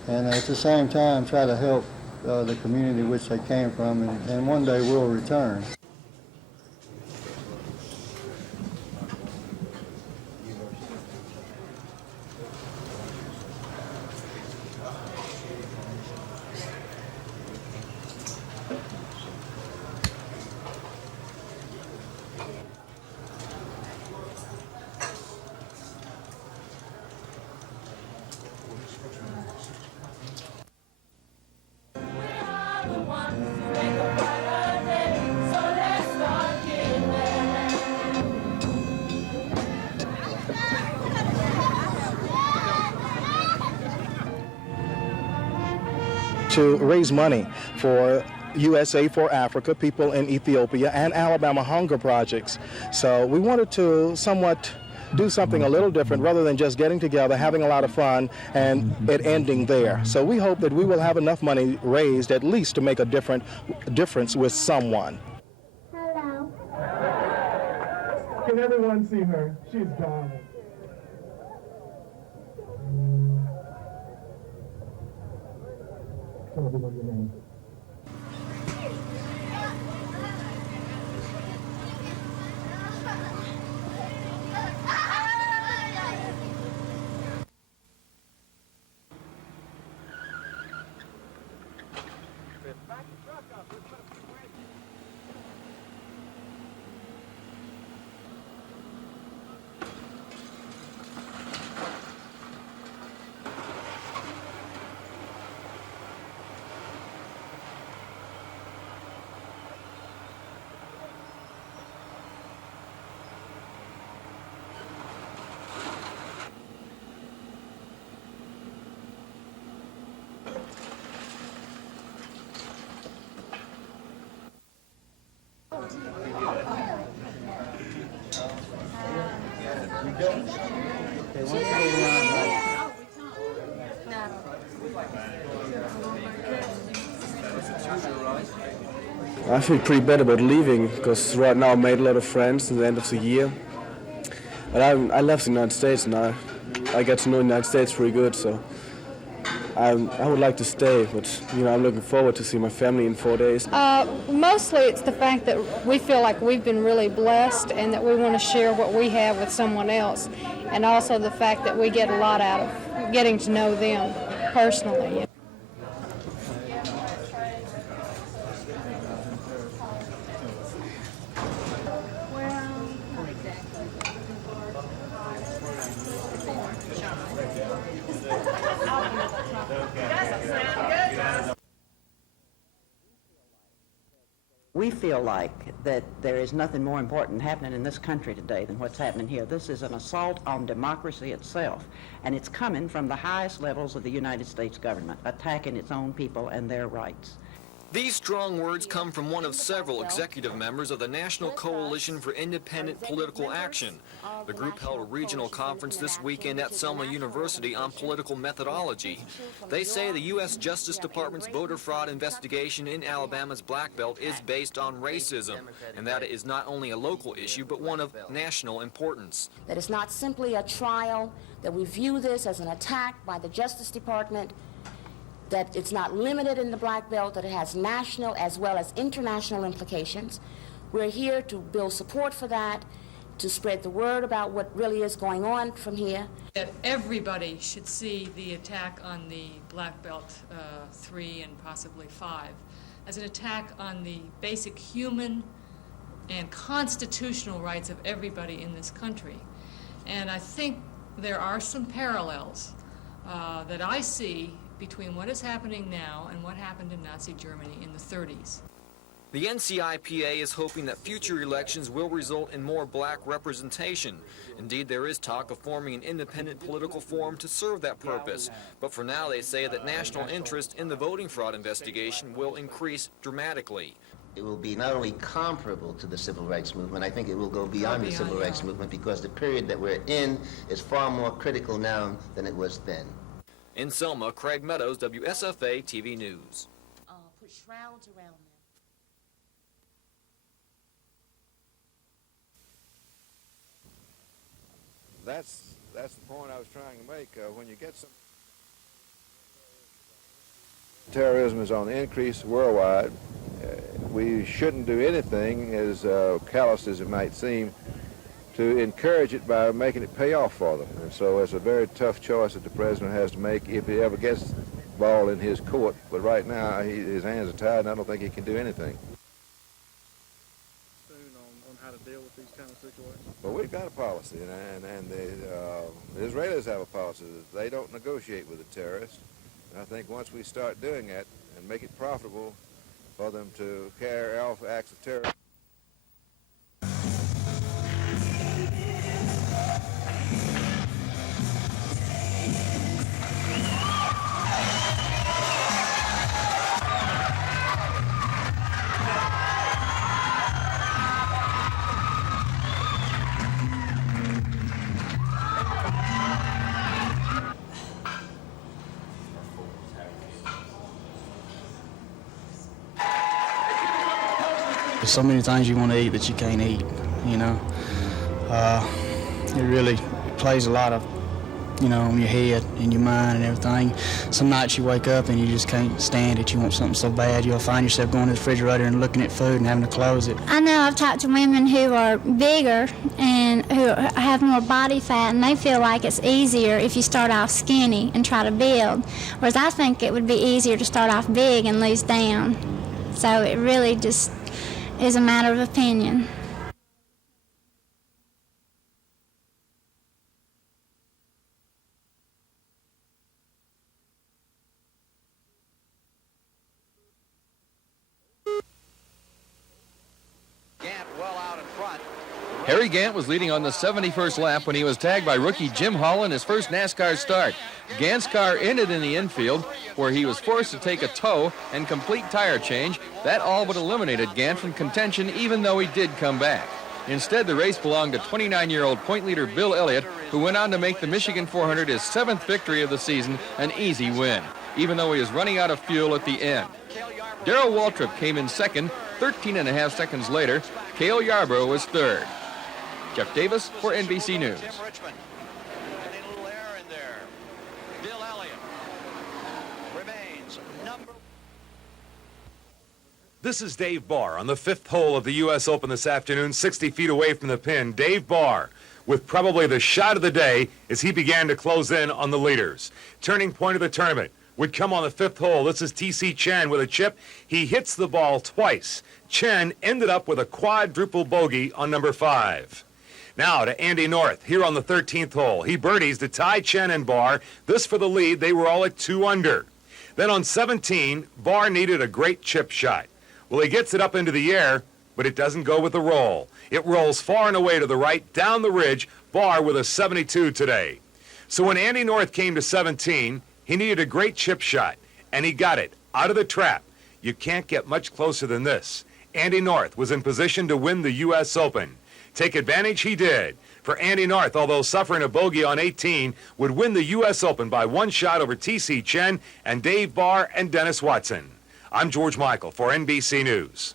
and at the same time try to help the community which they came from, and one day will return. To raise money for USA for Africa, people in Ethiopia, and Alabama hunger projects. So we wanted to somewhat do something a little different rather than just getting together, having a lot of fun, and it ending there. So we hope that we will have enough money raised at least to make a difference with someone. Hello. Can everyone see her? She's darling. Tell everyone your name. I feel pretty bad about leaving because right now I made a lot of friends at the end of the year. But I left the United States now. I get to know the United States pretty good, so I would like to stay, but I'm looking forward to see my family in 4 days. Mostly it's the fact that we feel like we've been really blessed and that we want to share what we have with someone else, and also the fact that we get a lot out of getting to know them personally. We feel like that there is nothing more important happening in this country today than what's happening here. This is an assault on democracy itself, and it's coming from the highest levels of the United States government, attacking its own people and their rights. These strong words come from one of several executive members of the National Coalition for Independent Political Action. The group held a regional conference this weekend at Selma University on political methodology. They say the U.S. Justice Department's voter fraud investigation in Alabama's Black Belt is based on racism, and that it is not only a local issue, but one of national importance. That it's not simply a trial, that we view this as an attack by the Justice Department, that it's not limited in the Black Belt, that it has national as well as international implications. We're here to build support for that, to spread the word about what really is going on from here. That everybody should see the attack on the Black Belt 3 and possibly 5 as an attack on the basic human and constitutional rights of everybody in this country. And I think there are some parallels that I see between what is happening now and what happened in Nazi Germany in the 30s. The NCIPA is hoping that future elections will result in more black representation. Indeed, there is talk of forming an independent political forum to serve that purpose. But for now, they say that national interest in the voting fraud investigation will increase dramatically. It will be not only comparable to the civil rights movement, I think it will go beyond the civil rights movement, because the period that we're in is far more critical now than it was then. In Selma, Craig Meadows, WSFA TV News. Put shrouds around them. That's the point I was trying to make. When you get some terrorism is on the increase worldwide, we shouldn't do anything, as callous as it might seem, to encourage it by making it pay off for them. And so it's a very tough choice that the president has to make if he ever gets the ball in his court. But right now, his hands are tied, and I don't think he can do anything. Soon on how to deal with these kind of situations? But we've got a policy, and the Israelis have a policy that they don't negotiate with the terrorists. And I think once we start doing that and make it profitable for them to carry out acts of terror. There's so many things you want to eat that you can't eat, you know. It really plays a lot of, on your head and your mind and everything. Some nights you wake up and you just can't stand it. You want something so bad, you'll find yourself going to the refrigerator and looking at food and having to close it. I know I've talked to women who are bigger and who have more body fat, and they feel like it's easier if you start off skinny and try to build, whereas I think it would be easier to start off big and lose down. So it really just is a matter of opinion. Harry Gant was leading on the 71st lap when he was tagged by rookie Jim Hall in his first NASCAR start. Gant's car ended in the infield, where he was forced to take a tow and complete tire change. That all but eliminated Gant from contention, even though he did come back. Instead, the race belonged to 29-year-old point leader Bill Elliott, who went on to make the Michigan 400 his 7th victory of the season, an easy win, even though he was running out of fuel at the end. Darrell Waltrip came in second. 13.5 seconds later, Cale Yarborough was third. Jeff Davis for NBC News. This is Dave Barr on the 5th hole of the U.S. Open this afternoon, 60 feet away from the pin. Dave Barr with probably the shot of the day as he began to close in on the leaders. Turning point of the tournament would come on the 5th hole. This is T.C. Chen with a chip. He hits the ball twice. Chen ended up with a quadruple bogey on number 5. Now to Andy North here on the 13th hole. He birdies to tie Chen and Barr. This for the lead. They were all at 2 under. Then on 17, Barr needed a great chip shot. Well, he gets it up into the air, but it doesn't go with the roll. It rolls far and away to the right, down the ridge, Barr with a 72 today. So when Andy North came to 17, he needed a great chip shot, and he got it out of the trap. You can't get much closer than this. Andy North was in position to win the U.S. Open. Take advantage he did. For Andy North, although suffering a bogey on 18, would win the U.S. Open by 1 shot over T.C. Chen and Dave Barr and Dennis Watson. I'm George Michael for NBC News.